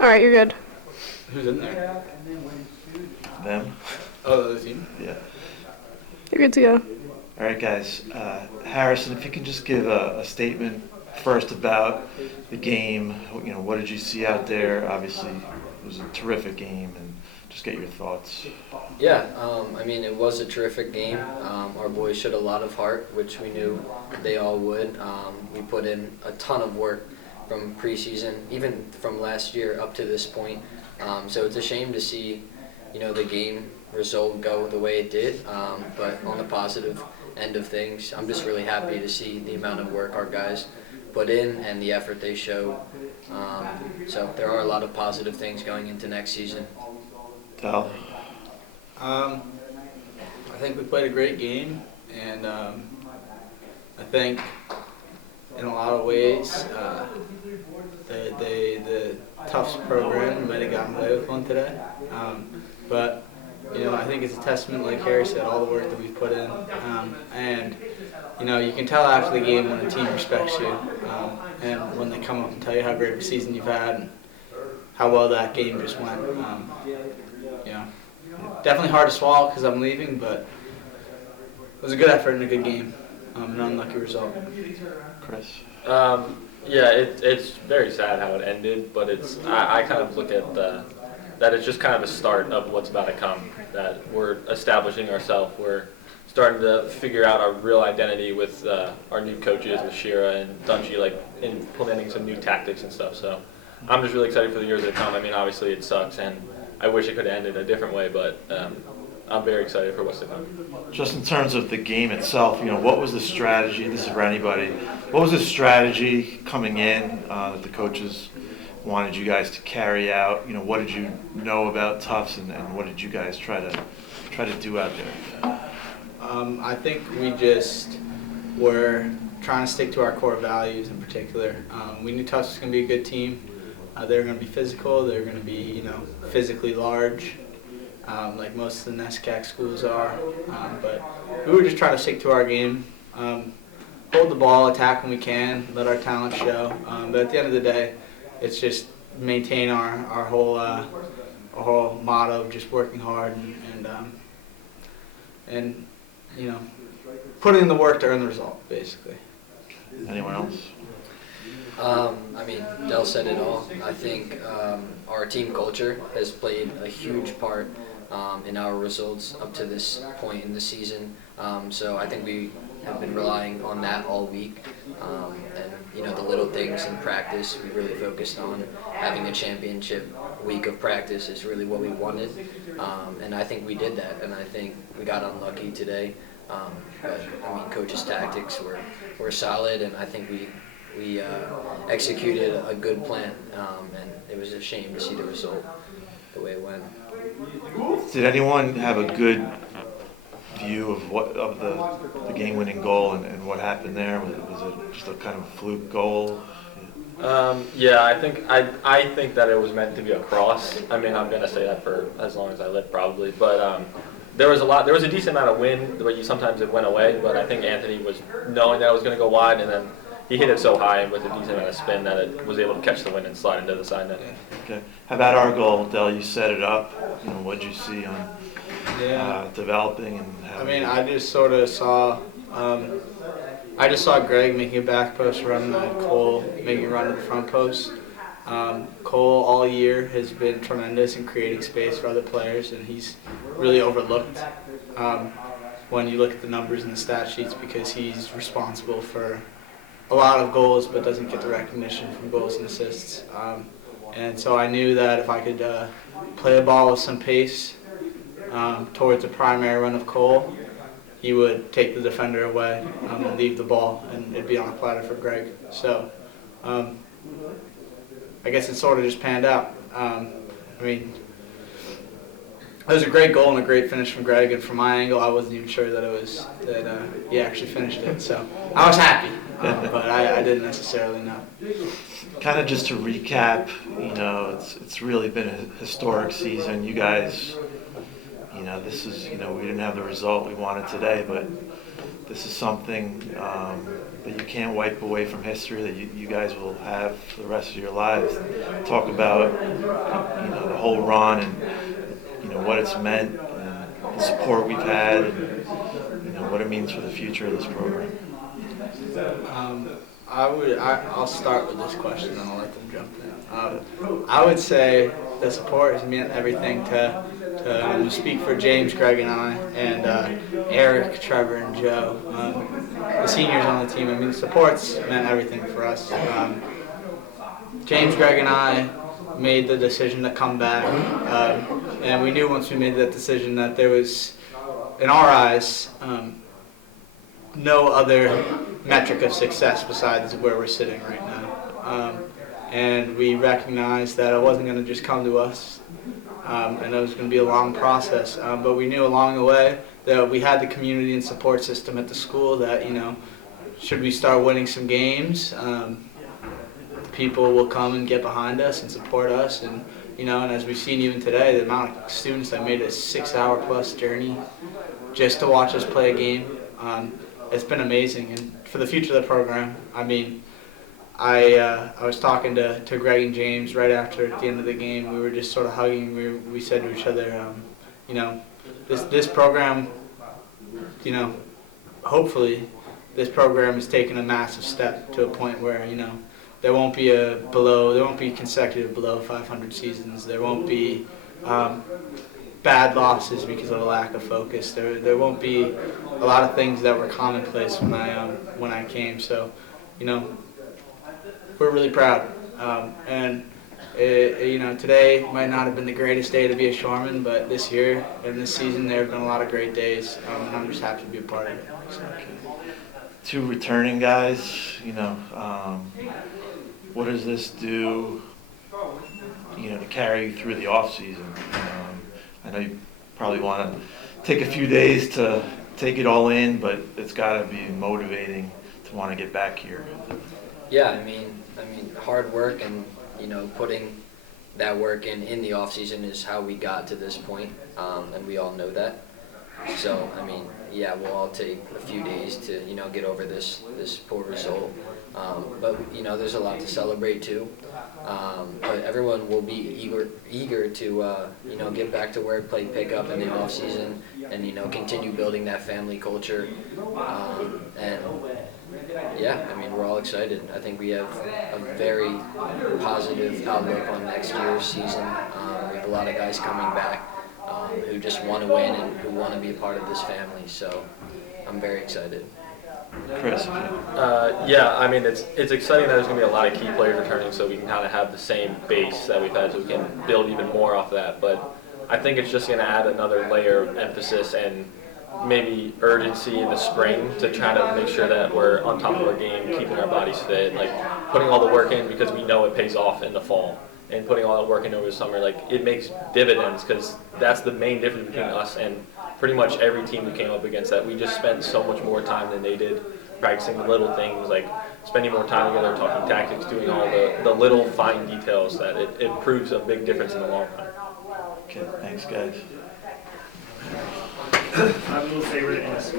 All right, you're good. Who's in there? Them? Oh, the other team? Yeah. You're good to go. All right, guys. Harrison, if you can just give a statement first about the game. What did you see out there? Obviously, it was a terrific game, and just get your thoughts. Yeah, it was a terrific game. Our boys showed a lot of heart, which we knew they all would. We put in a ton of work from preseason, even from last year up to this point. So it's a shame to see, the game result go the way it did. But on the positive end of things, I'm just really happy to see the amount of work our guys put in and the effort they showed. So there are a lot of positive things going into next season. Tal? I think we played a great game, and I think in a lot of ways the Tufts program might have gotten away with one today. But I think it's a testament, like Harry said, all the work that we've put in, and you can tell after the game when a team respects you, and when they come up and tell you how great of a season you've had and how well that game just went. Definitely hard to swallow because I'm leaving, but it was a good effort and a good game. An unlucky result. Chris? It's very sad how it ended, but I kind of look at that it's just kind of a start of what's about to come, that we're establishing ourselves, we're starting to figure out our real identity with our new coaches, with Shira and Dungy, implementing some new tactics and stuff. So I'm just really excited for the years that come. Obviously it sucks, and I wish it could have ended a different way, but I'm very excited for what's to come. Just in terms of the game itself, what was the strategy? This is for anybody. What was the strategy coming in that the coaches wanted you guys to carry out? What did you know about Tufts, and what did you guys try to do out there? I think we just were trying to stick to our core values in particular. We knew Tufts was going to be a good team. They were going to be physical. They were going to be, physically large, like most of the NESCAC schools are. But we were just trying to stick to our game, hold the ball, attack when we can, let our talent show. But at the end of the day, it's just maintain our whole motto of just working hard and putting in the work to earn the result, basically. Anyone else? Del said it all. I think our team culture has played a huge part in our results up to this point in the season. So I think we have been relying on that all week. And the little things in practice we really focused on. Having a championship week of practice is really what we wanted. And I think we did that, and I think we got unlucky today. But coach's tactics were solid, and I think we executed a good plan, and it was a shame to see the result the way it went. Did anyone have a good view of the game-winning goal and what happened there? Was it just a kind of fluke goal? I think that it was meant to be a cross. I'm gonna say that for as long as I live, probably. But there was a decent amount of wind where sometimes it went away. But I think Anthony was knowing that it was gonna go wide, and then he hit it so high with a decent amount of spin that it was able to catch the wind and slide into the side net. Okay. How about our goal, Del? You set it up. What did you see on developing and? I just sort of saw. I just saw Greg making a back post run and Cole making a run to the front post. Cole all year has been tremendous in creating space for other players, and he's really overlooked when you look at the numbers and the stat sheets because he's responsible for a lot of goals but doesn't get the recognition from goals and assists. And so I knew that if I could play a ball with some pace towards a primary run of Cole, he would take the defender away and leave the ball, and it'd be on a platter for Greg. So I guess it sort of just panned out. It was a great goal and a great finish from Greg, and from my angle, I wasn't even sure that he actually finished it. So I was happy, but I didn't necessarily know. Kind of just to recap, it's really been a historic season. You guys, this is, we didn't have the result we wanted today, but this is something that you can't wipe away from history, that you guys will have for the rest of your lives. Talk about, the whole run and, what it's meant and the support we've had and, what it means for the future of this program. I'll start with this question and I'll let them jump in. I would say the support has meant everything to speak for James, Greg, and I, and Eric, Trevor, and Joe, the seniors on the team. I mean, the support's meant everything for us. James, Greg, and I made the decision to come back, and we knew once we made that decision that there was, in our eyes, no other metric of success besides where we're sitting right now. And we recognized that it wasn't going to just come to us, and it was going to be a long process. But we knew along the way that we had the community and support system at the school that, should we start winning some games, people will come and get behind us and support us. And, and as we've seen even today, the amount of students that made a 6-hour-plus journey just to watch us play a game, it's been amazing. And for the future of the program, I mean, I was talking to Greg and James right after at the end of the game. We were just sort of hugging. We said to each other, this program, hopefully this program has taken a massive step to a point where, there won't be consecutive below 500 seasons. There won't be bad losses because of a lack of focus. There won't be a lot of things that were commonplace when I came. So, we're really proud. And today might not have been the greatest day to be a Shoreman, but this year and this season there have been a lot of great days, and I'm just happy to be a part of it. So. Two returning guys, what does this do, to carry you through the off season? I know you probably want to take a few days to take it all in, but it's got to be motivating to want to get back here. Yeah, I mean, hard work and putting that work in the off season is how we got to this point, and we all know that. So I mean, yeah, we'll all take a few days to get over this poor result, but there's a lot to celebrate too. But everyone will be eager to get back to work, play pickup in the off season, and continue building that family culture. And yeah, I mean, we're all excited. I think we have a very positive outlook on next year's season. We have a lot of guys coming back who just want to win and who want to be a part of this family. So I'm very excited. Chris? Yeah, I mean, it's exciting that there's going to be a lot of key players returning so we can kind of have the same base that we've had so we can build even more off that. But I think it's just going to add another layer of emphasis and maybe urgency in the spring to try to make sure that we're on top of our game, keeping our bodies fit, like putting all the work in because we know it pays off in the fall, and putting all the work in over the summer, like it makes dividends because that's the main difference between us and pretty much every team we came up against. That we just spent so much more time than they did practicing the little things, like spending more time together, talking tactics, doing all the little fine details that it proves a big difference in the long run. Okay, thanks guys. I have a little favor to ask.